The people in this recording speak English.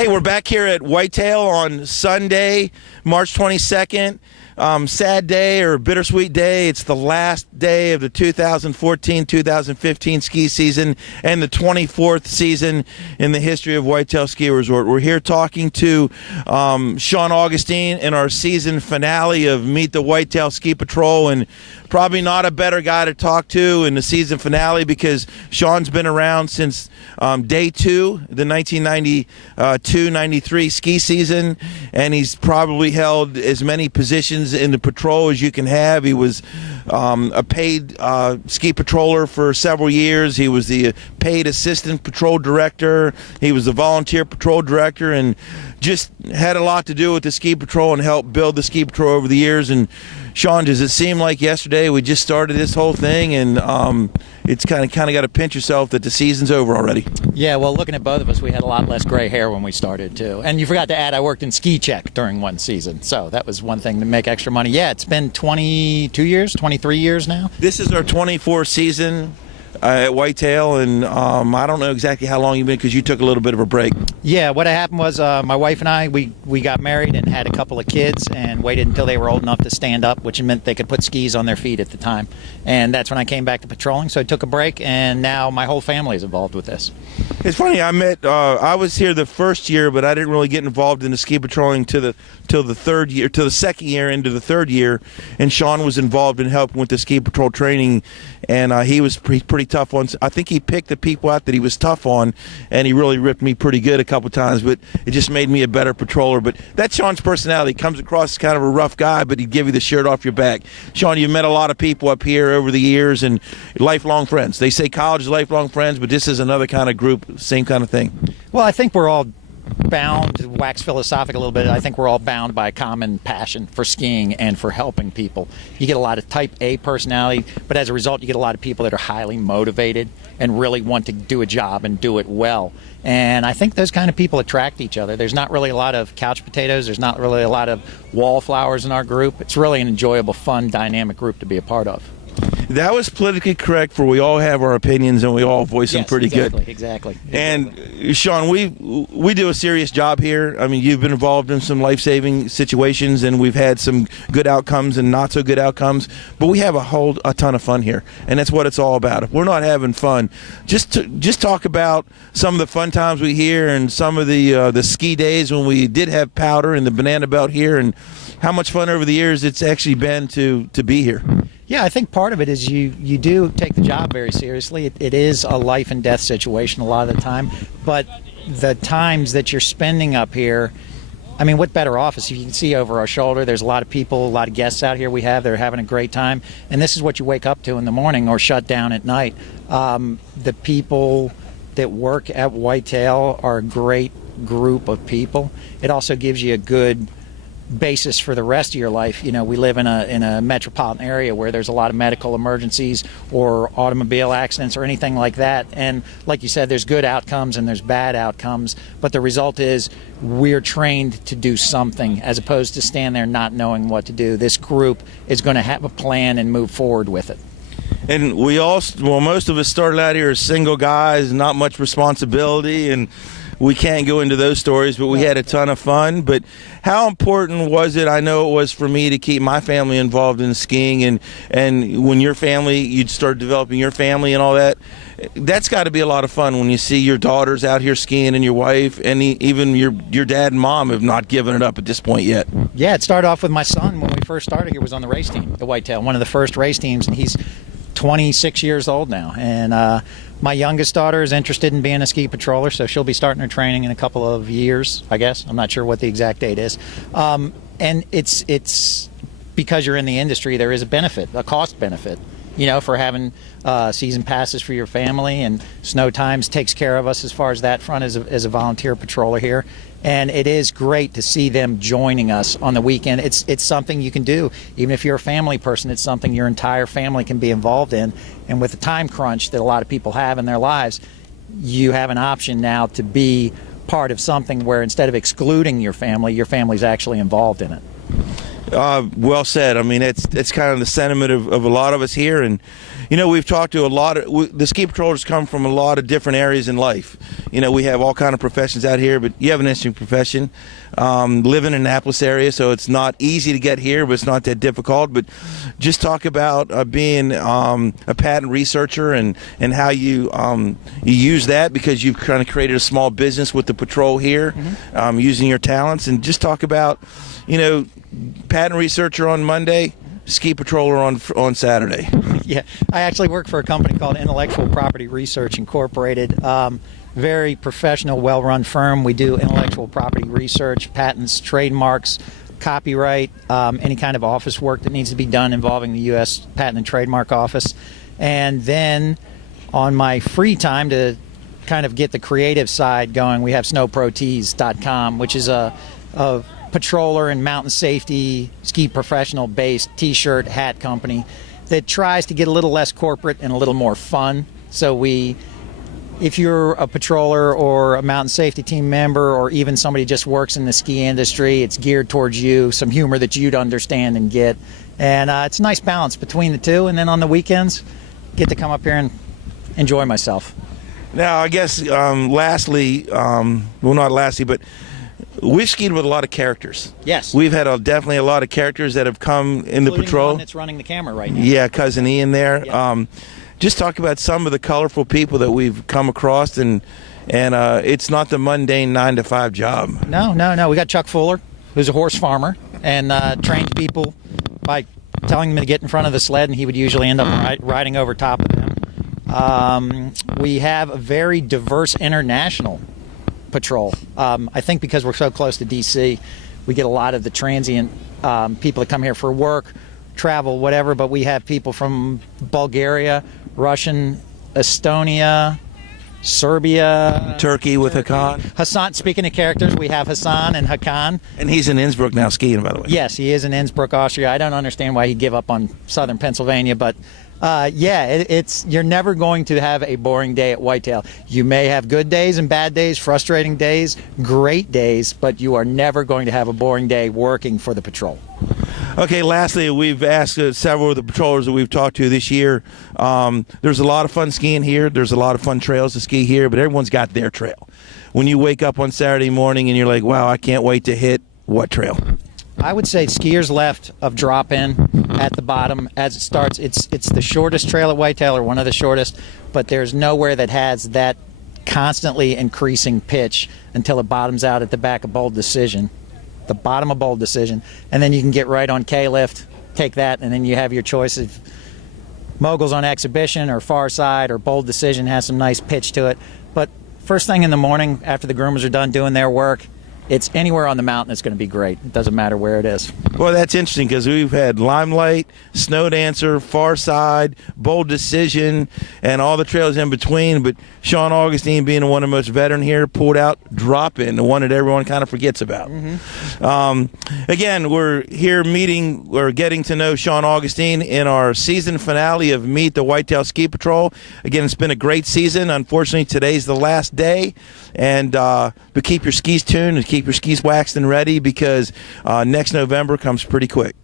Hey, we're back here at Whitetail on Sunday, March 22nd. Sad day or bittersweet day. It's the last day of the 2014-2015 ski season and the 24th season in the history of Whitetail Ski Resort. We're here talking to Sean Augustine in our season finale of Meet the Whitetail Ski Patrol, and probably not a better guy to talk to in the season finale because Sean's been around since day two, the 1992-93 ski season, and he's probably held as many positions in the patrol as you can have. He was a paid ski patroller for several years. He was the paid assistant patrol director. He was the volunteer patrol director, and just had a lot to do with the ski patrol and helped build the ski patrol over the years. And Sean, does it seem like yesterday we just started this whole thing, and it's kind of got to pinch yourself that the season's over already? Yeah, well, looking at both of us, we had a lot less gray hair when we started, too. And you forgot to add, I worked in ski check during one season, so that was one thing to make extra money. Yeah, it's been 22 years, 23 years now. This is our 24th season at Whitetail, and I don't know exactly how long you've been because you took a little bit of a break. Yeah, what happened was my wife and I, we got married and had a couple of kids and waited until they were old enough to stand up, which meant they could put skis on their feet at the time. And that's when I came back to patrolling, so I took a break, and now my whole family is involved with this. It's funny, I was here the first year, but I didn't really get involved in the ski patrolling till the second year into the third year, and Sean was involved in helping with the ski patrol training, and he was pretty tough on. I think he picked the people out that he was tough on, and he really ripped me pretty good a couple times, but it just made me a better patroller. But that's Sean's personality. He comes across as kind of a rough guy, but he'd give you the shirt off your back. Sean, you've met a lot of people up here over the years, and lifelong friends. They say college is lifelong friends, but this is another kind of group, same kind of thing. Well, I think we're all bound, to wax philosophic a little bit, I think we're all bound by a common passion for skiing and for helping people. You get a lot of type A personality, but as a result you get a lot of people that are highly motivated and really want to do a job and do it well. And I think those kind of people attract each other. There's not really a lot of couch potatoes. There's not really a lot of wallflowers in our group. It's really an enjoyable, fun, dynamic group to be a part of. That was politically correct, for we all have our opinions and we all voice them pretty good. Exactly. And Sean, we do a serious job here. I mean, you've been involved in some life-saving situations, and we've had some good outcomes and not so good outcomes. But we have a ton of fun here, and that's what it's all about. If we're not having fun, just talk about some of the fun times we hear and some of the ski days when we did have powder and the banana belt here, and how much fun over the years it's actually been to be here. Yeah, I think part of it is you do take the job very seriously. It is a life and death situation a lot of the time, but the times that you're spending up here, I mean, what better office? You can see over our shoulder, there's a lot of people, a lot of guests out here we have. They're having a great time, and this is what you wake up to in the morning or shut down at night. The people that work at Whitetail are a great group of people. It also gives you a good basis for the rest of your life. You know, we live in a metropolitan area where there's a lot of medical emergencies or automobile accidents or anything like that, and like you said, there's good outcomes and there's bad outcomes, but the result is we're trained to do something as opposed to stand there not knowing what to do. This group is going to have a plan and move forward with it. And most of us started out here as single guys, not much responsibility, and we can't go into those stories, but we had a ton of fun. But how important was it? I know it was for me to keep my family involved in skiing, and when you'd start developing your family and all that, that's got to be a lot of fun when you see your daughters out here skiing and your wife and even your dad and mom have not given it up at this point yet. Yeah, it started off with my son when we first started here, was on the race team, the Whitetail, one of the first race teams, and he's 26 years old now, and my youngest daughter is interested in being a ski patroller, so she'll be starting her training in a couple of years, I guess. I'm not sure what the exact date is. And it's because you're in the industry, there is a benefit, a cost benefit, you know, for having season passes for your family, and Snow Times takes care of us as far as that front as a volunteer patroller here. And it is great to see them joining us on the weekend. It's something you can do. Even if you're a family person, it's something your entire family can be involved in. And with the time crunch that a lot of people have in their lives, you have an option now to be part of something where instead of excluding your family's actually involved in it. Well said. I mean, it's kind of the sentiment of a lot of us here, and we've talked to a lot of the ski patrollers come from a lot of different areas in life. We have all kind of professions out here, but you have an interesting profession. Live in Annapolis area, so it's not easy to get here, but it's not that difficult. But just talk about being a patent researcher and how you use that, because you've kind of created a small business with the patrol here, using your talents, and just talk about patent researcher on Monday, ski patroller on Saturday. Yeah, I actually work for a company called Intellectual Property Research Incorporated. Very professional, well-run firm. We do intellectual property research, patents, trademarks, copyright, any kind of office work that needs to be done involving the U.S. Patent and Trademark Office. And then on my free time, to kind of get the creative side going, we have snowprotees.com, which is a patroller and mountain safety ski professional based t-shirt hat company that tries to get a little less corporate and a little more fun. So if you're a patroller or a mountain safety team member, or even somebody just works in the ski industry, it's geared towards you, some humor that you'd understand and get. And it's a nice balance between the two. And then on the weekends, get to come up here and enjoy myself. Now, I guess lastly, well, not lastly, but we've skied with a lot of characters. Yes. We've had definitely a lot of characters that have come in the patrol. The one that's running the camera right now. Yeah, Cousin Ian there. Yeah. Just talk about some of the colorful people that we've come across, and it's not the mundane 9-to-5 job. No. We got Chuck Fuller, who's a horse farmer, and trains people by telling them to get in front of the sled, and he would usually end up riding over top of them. We have a very diverse international patrol. I think because we're so close to D.C., we get a lot of the transient people that come here for work, travel, whatever, but we have people from Bulgaria, Russian, Estonia, Serbia, Turkey with Hakan. Hassan. Speaking of characters, we have Hassan and Hakan. And he's in Innsbruck now skiing, by the way. Yes, he is in Innsbruck, Austria. I don't understand why he'd give up on southern Pennsylvania, but you're never going to have a boring day at Whitetail. You may have good days and bad days, frustrating days, great days, but you are never going to have a boring day working for the patrol. Okay, lastly, we've asked several of the patrollers that we've talked to this year. There's a lot of fun skiing here. There's a lot of fun trails to ski here, but everyone's got their trail. When you wake up on Saturday morning and you're like, wow, I can't wait to hit what trail? I would say skiers left of drop-in at the bottom as it starts. It's the shortest trail at Whitetail, or one of the shortest, but there's nowhere that has that constantly increasing pitch until it bottoms out at the back of Bold Decision, the bottom of Bold Decision, and then you can get right on K-Lift, take that, and then you have your choice of Moguls on Exhibition or Far Side, or Bold Decision has some nice pitch to it. But first thing in the morning, after the groomers are done doing their work, it's anywhere on the mountain, it's going to be great. It doesn't matter where it is. Well, that's interesting, because we've had Limelight, Snow Dancer, Far Side, Bold Decision, and all the trails in between. But Sean Augustine, being one of the most veteran here, pulled out Drop-In, the one that everyone kind of forgets about. Again, we're here getting to know Sean Augustine in our season finale of Meet the Whitetail Ski Patrol. Again, it's been a great season. Unfortunately, today's the last day. But keep your skis tuned and keep your skis waxed and ready, because next November comes pretty quick.